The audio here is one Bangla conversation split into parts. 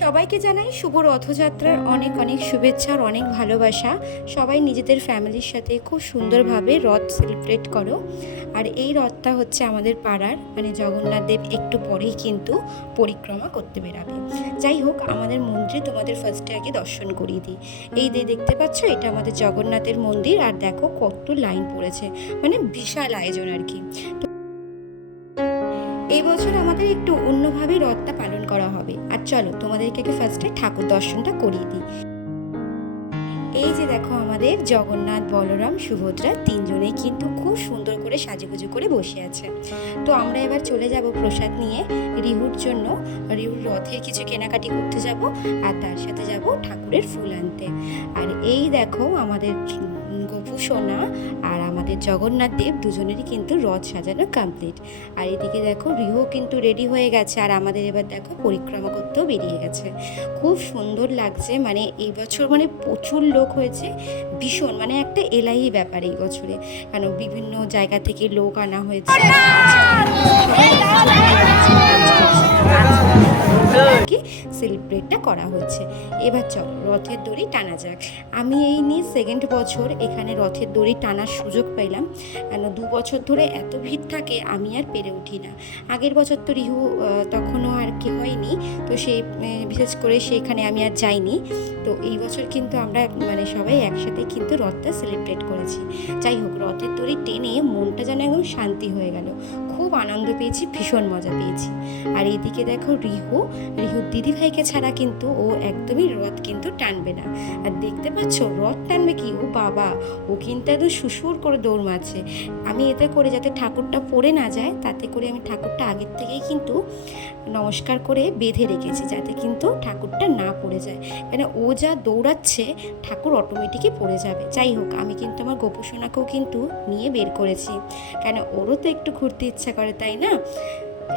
সবাইকে জানাই শুভ রথযাত্রার অনেক অনেক শুভেচ্ছা আর অনেক ভালোবাসা। সবাই নিজেদের ফ্যামিলির সাথে খুব সুন্দরভাবে রথ সেলিব্রেট করো। আর এই রথটা হচ্ছে আমাদের পাড়ার, মানে জগন্নাথ দেব একটু পরেই কিন্তু পরিক্রমা করতে বেরাবে। যাই হোক, আমাদের মন্দিরে তোমাদের ফার্স্টে আগে দর্শন করিয়ে দিই। এই দেখতে পাচ্ছ, এটা আমাদের জগন্নাথের মন্দির। আর দেখো কত লাইন পড়েছে, মানে বিশাল আয়োজন আর কি। এই বছর আমাদের একটু অন্যভাবে রথটা পালন করা হবে। আর চলো তোমাদেরকে ফার্স্টে ঠাকুর দর্শনটা করিয়ে দিই। এই যে দেখো, আমাদের জগন্নাথ, বলরাম, সুভদ্রা তিনজনেই কিন্তু খুব সুন্দর করে সাজুগুজু করে বসে আছে। তো আমরা এবার চলে যাব প্রসাদ নিয়ে রিহুর জন্য। রিহুর রথের কিছু কেনাকাটি করতে যাব, আর তার সাথে যাব ঠাকুরের ফুল আনতে। আর এই দেখো, আমাদের গোপু সোনা আর আমাদের জগন্নাথ দেব দুজনেরই কিন্তু রথ সাজানো কমপ্লিট। আর এদিকে দেখো, রিহু কিন্তু রেডি হয়ে গেছে, আর আমাদের এবার দেখো পরিক্রমা করতেও বেরিয়ে গেছে। খুব সুন্দর লাগছে, মানে এই বছর মানে প্রচুর লোক হয়েছে, ভীষণ মানে একটা এলাহি ব্যাপার এই বছরে, কারণ বিভিন্ন জায়গা থেকে লোক আনা হয়েছে, সেলিব্রেটটা করা হচ্ছে। এবার চলো রথের দড়ি টানা যাক। আমি এই নিয়ে সেকেন্ড বছর এখানে রথের দড়ি টানার সুযোগ পেলাম, কেন 2 বছর ধরে এত ভিড় থাকে আমি আর পেরে উঠি না। আগের বছর তো রিহু তখনও আর কি হয়নি, তো সেই বিশেষ করে সেখানে আমি আর যাইনি। তো এই বছর কিন্তু আমরা মানে সবাই একসাথে কিন্তু রথটা সেলিব্রেট করেছি। যাই হোক, রথের দড়ি টেনে মনটা যেন একদম শান্তি হয়ে গেল, খুব আনন্দ পেয়েছি, ভীষণ মজা পেয়েছি। আর এইদিকে দেখো, রিহুর দিদিভাইকে ছাড়া কিন্তু ও একদমই রথ কিন্তু টানবে না। আর দেখতে পাচ্ছ, রথ টানবে কি, ও বাবা, ও কিন্তু একদম সুসুর করে দৌড় মারছে। আমি এতে করে যাতে ঠাকুরটা পড়ে না যায়, তাতে করে আমি ঠাকুরটা আগের থেকেই কিন্তু নমস্কার করে বেঁধে রেখেছি, যাতে কিন্তু ঠাকুরটা না পড়ে যায়। কেন ও যা দৌড়াচ্ছে, ঠাকুর অটোমেটিকই পড়ে যাবে। যাই হোক, আমি কিন্তু আমার গোপুসোনাকেও কিন্তু নিয়ে বের করেছি, কেন ওরও তো একটু ঘুরতে ইচ্ছা করে, তাই না?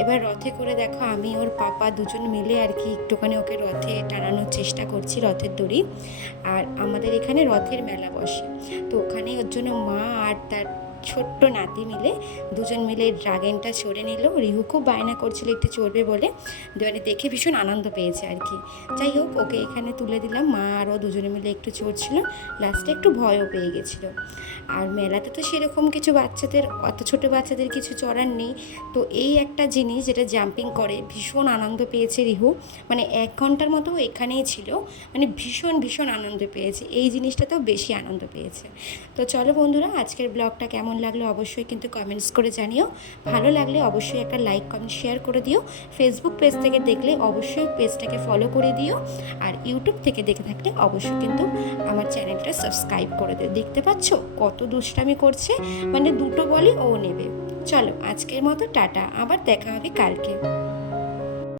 এবার রথে করে দেখো, আমি ওর পাপা দুজন মিলে আর কি একটুখানি ওকে রথে টানানোর চেষ্টা করছি, রথের দড়ি। আর আমাদের এখানে রথের মেলা বসে, তো ওখানে ওর জন্য মা আর তার ছোট্ট নাতি মিলে দুজন মিলে ড্রাগনটা চড়ে নিল। রিহু খুব বায়না করছিল একটু চড়বে বলে, মানে দেখে ভীষণ আনন্দ পেয়েছে আর কি। যাই হোক, ওকে এখানে তুলে দিলাম, মা আরও দুজনে মিলে একটু চড়ছিল, লাস্টে একটু ভয়ও পেয়ে গেছিলো। আর মেলাতে তো সেরকম কিছু বাচ্চাদের, অত ছোটো বাচ্চাদের কিছু চড়ার নেই। তো এই একটা জিনিস যেটা জাম্পিং করে, ভীষণ আনন্দ পেয়েছে রিহু, মানে 1 ঘন্টার মতো এখানেই ছিল, মানে ভীষণ ভীষণ আনন্দ পেয়েছে। এই জিনিসটাতেও বেশি আনন্দ পেয়েছে। তো চলো বন্ধুরা, আজকের ব্লগটা কেমন লাগলো অবশ্যই কিন্তু কমেন্টস করে জানিও। ভালো লাগলে অবশ্যই একটা লাইক, কমেন্ট, শেয়ার করে দিও। ফেসবুক পেজ থেকে দেখলে অবশ্যই পেজটাকে ফলো করে দিও, আর ইউটিউব থেকে দেখে থাকলে অবশ্যই কিন্তু আমার চ্যানেলটা সাবস্ক্রাইব করে দিও। দেখতে পাচ্ছ কত দুষ্টামি করছে, মানে দুটো বলে ও নেবে। চলো আজকের মতো টাটা, আবার দেখা হবে কালকে।